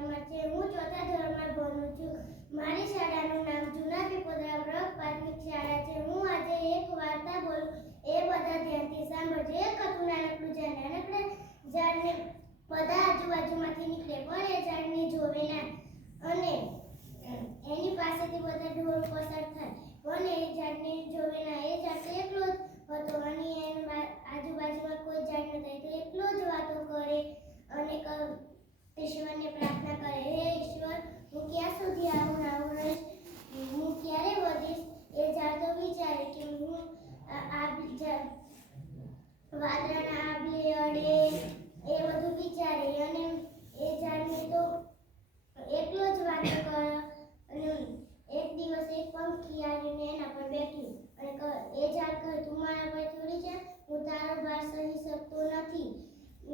પરમાર છે. હું ચોથા ધોરણમાં ભણું છું. મારી શાળાનું નામ જૂના પીપોદરા પ્રાથમિક શાળા છે. હું આજે એક વાર્તા બોલું, એ બધા ધ્યાનથી સાંભળજો. એક હતું નાનકડું ઝાડ. નાનકડા ઝાડને બધા આજુબાજુમાંથી નીકળે, પણ એ ઝાડને જોવે ના, અને એની પાસેથી બધા ઢોર પસાર થાય, પણ એ ઝાડને જોવે ના. એ ઝાડ એકલો જ હતો અને એની આજુબાજુમાં કોઈ ઝાડ નહોતા, તો એકલો જ વાતો કરે અને ઈશ્વરને પ્રાર્થના કરે, હે ઈશ્વર, હું ક્યાં સુધી આવું રહીશ, હું ક્યારે વધીશ? એ ઝાડ તો વિચારે કે હું વાદળાના આભે અડે, એ બધું વિચારે, અને એ ઝાડને તો એકલો જ વાતો કરે. અને એક દિવસ એક પંખી આવીને એના પર બેઠ્યું અને એ ઝાડ કહે, તું મારા પર ચડી જા, હું તારો ભાર સહી શકતો નથી.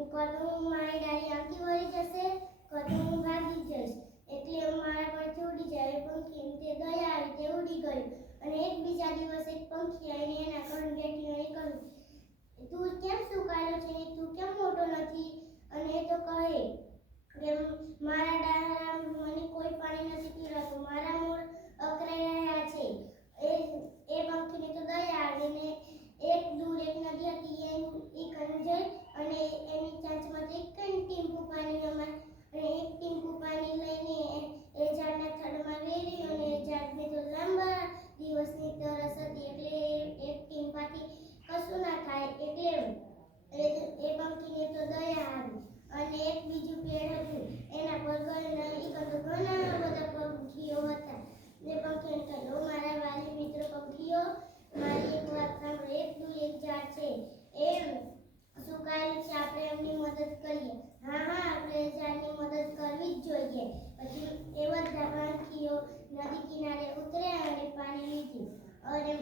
કતું મારી ડાળી આંકી વળી જશે, કતું હું ભાગી જઈશ, એટલે હું મારા પર ચડી જાય. એ પંખી તે દયા આવી, તે ઉડી ગયું. અને એક બીજા દિવસ એક પંખી આવીને એના ઘર બેઠી અને કહ્યું, તું કેમ સુકાયેલો છે, તું કેમ મોટો નથી? અને એ તો કહે કે મારા ડાળા મને કોઈ પાણી નથી પીવડાવતું, મારા મૂળ અકરાઈ રહ્યા છે. એ પંખીને તો દયા આવીને એક દૂર એક નદી હતી, એ કને જઈ અને એની ચાંચમાંથી એક ટીમ્પુ પાણી રમાય, અને એક ટીમ્પુ પાણી લઈને એ ઝાડના થડમાં વેર્યું. અને એ ઝાડને તો લાંબા દિવસની તરસ હતી, એટલે એક ટીમ્પાથી કશું ના થાય, એટલે એ પંખીને તો દયા આવી. અને એક બીજું પેડ હતું, એના પર ઘણા બધા પંખીઓ હતા. એ પંખીને કહ્યું, મારા વાલી મિત્ર પંખીઓ, મારી એક વાત સાંભળો. એક દૂર એક ઝાડ છે, એ સુકાયેલું છે, આપણે એમની મદદ કરીએ. હા હા, આપણે ઝાડની મદદ કરવી જ જોઈએ. પછી એ બધા પંખીઓ નદી કિનારે ઉતર્યા અને પાણી લીધું. અને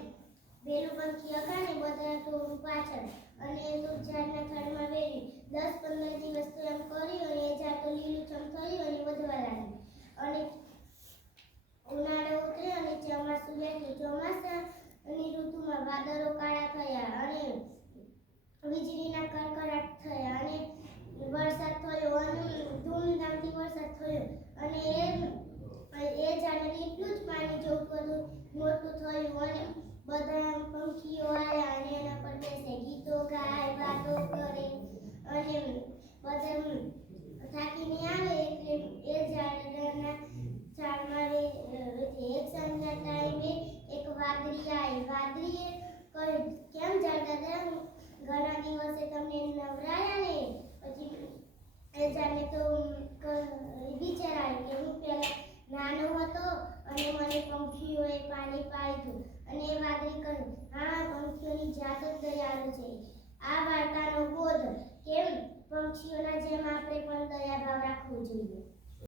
પેલું પંખી અગાને બધા તો પાછળ, અને ઝાડના થડમાં વેર્યું. 10-15 દિવસ તો એમ કર્યું, અને એ ઝાડ તો લીલુંછમ થયું અને વધવા લાગ્યું. અને ઉનાળો ઉતર્યો અને ચોમાસું બેઠું. ચોમાસાની ઋતુમાં વાદળો કાળા થયા અને વીજળીના કડકડાટ થયા અને વરસાદ થયો, અને ધૂમધામથી વરસાદ થયો. અને એ ઝાડને એટલું જ પાણી જોઈતું હતું, મોટું થયું. અને બધા પંખીઓ આવ્યા અને એના પર બેસે, ગીતો ગાય, વાતો કરે. અને બધા થાકીને આવે એટલે એ ઝાડના ઝાડમાં એક સાંજના ટાઈમે એક વાદળી આવી. વાદળીએ કહ્યું, કેમ ઝાડ દાદા, ઘણા દિવસે તમને નવરાયા ને? પછી એ ઝાડને તો વિચાર આવ્યો કે હું પહેલા નાનો હતો અને મને પંખીઓએ પાણી પાયું. અને એ વાદળી કહ્યું, હા, પંખીઓની જાત જ દયાળુ છે. આ વાર્તાનો બોધ, કેમ પંખીઓના જેમ આપણે પણ દયાભાવ રાખવો જોઈએ.